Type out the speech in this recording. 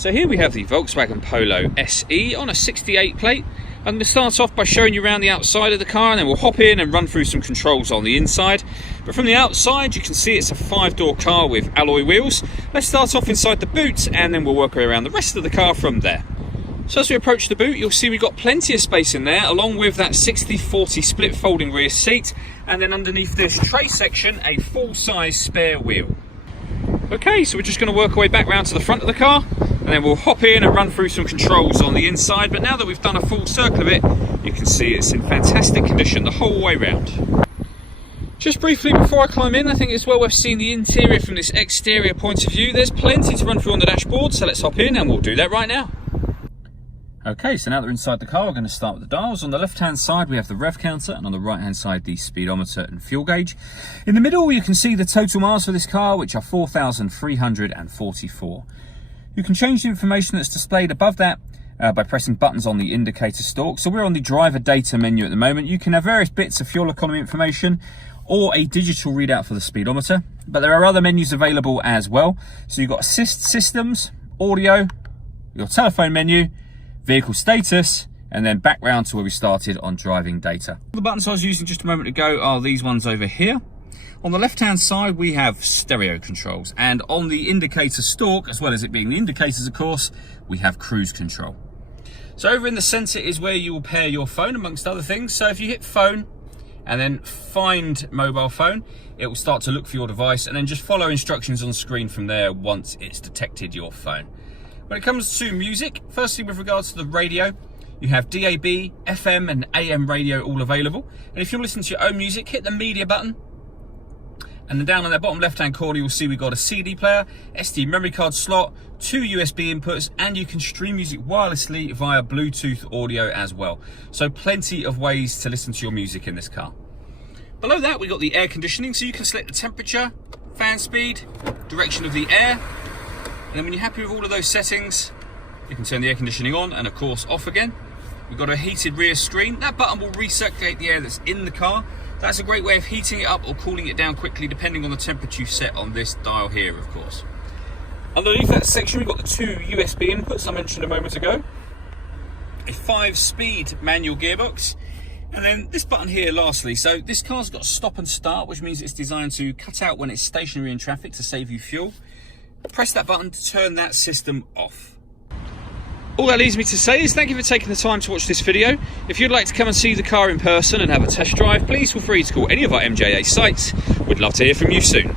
So here we have the Volkswagen Polo SE on a 68 plate. I'm going to start off by showing you around the outside of the car, and then we'll hop in and run through some controls on the inside. But from the outside you can see it's a 5-door car with alloy wheels. Let's start off inside the boot and then we'll work our way around the rest of the car from there. So as we approach the boot, you'll see we've got plenty of space in there, along with that 60/40 split folding rear seat, and then underneath this tray section a full-size spare wheel. Okay, so we're just going to work our way back round to the front of the car, and then we'll hop in and run through some controls on the inside. But now that we've done a full circle of it, you can see it's in fantastic condition the whole way round. Just briefly before I climb in, I think it's well worth seeing the interior from this exterior point of view. There's plenty to run through on the dashboard, so let's hop in and we'll do that right now. Okay, so now that we're inside the car, we're going to start with the dials. On the left-hand side, we have the rev counter, and on the right-hand side, the speedometer and fuel gauge. In the middle, you can see the total miles for this car, which are 4,344. You can change the information that's displayed above that by pressing buttons on the indicator stalk. So we're on the driver data menu at the moment. You can have various bits of fuel economy information or a digital readout for the speedometer, but there are other menus available as well. So you've got assist systems, audio, your telephone menu, vehicle status, and then back round to where we started on driving data. The buttons I was using just a moment ago are these ones over here. On the left hand side we have stereo controls, and on the indicator stalk, as well as it being the indicators of course, we have cruise control. So over in the center is where you will pair your phone amongst other things. So if you hit phone and then find mobile phone, it will start to look for your device, and then just follow instructions on screen from there once it's detected your phone. When it comes to music, firstly with regards to the radio, you have DAB, FM and AM radio all available. And if you're listening to your own music, hit the media button. And then down on that bottom left-hand corner, you'll see we've got a CD player, SD memory card slot, 2 USB inputs, and you can stream music wirelessly via Bluetooth audio as well. So plenty of ways to listen to your music in this car. Below that, we've got the air conditioning, so you can select the temperature, fan speed, direction of the air. And then when you're happy with all of those settings, you can turn the air conditioning on and of course off again. We've got a heated rear screen. That button will recirculate the air that's in the car. That's a great way of heating it up or cooling it down quickly, depending on the temperature you set on this dial here, of course. Underneath that section, we've got the 2 USB inputs I mentioned a moment ago, a 5-speed manual gearbox, and then this button here lastly. So this car's got stop and start, which means it's designed to cut out when it's stationary in traffic to save you fuel. Press that button to turn that system off. All that leaves me to say is thank you for taking the time to watch this video. If you'd like to come and see the car in person and have a test drive, please feel free to call any of our MJA sites. We'd love to hear from you soon.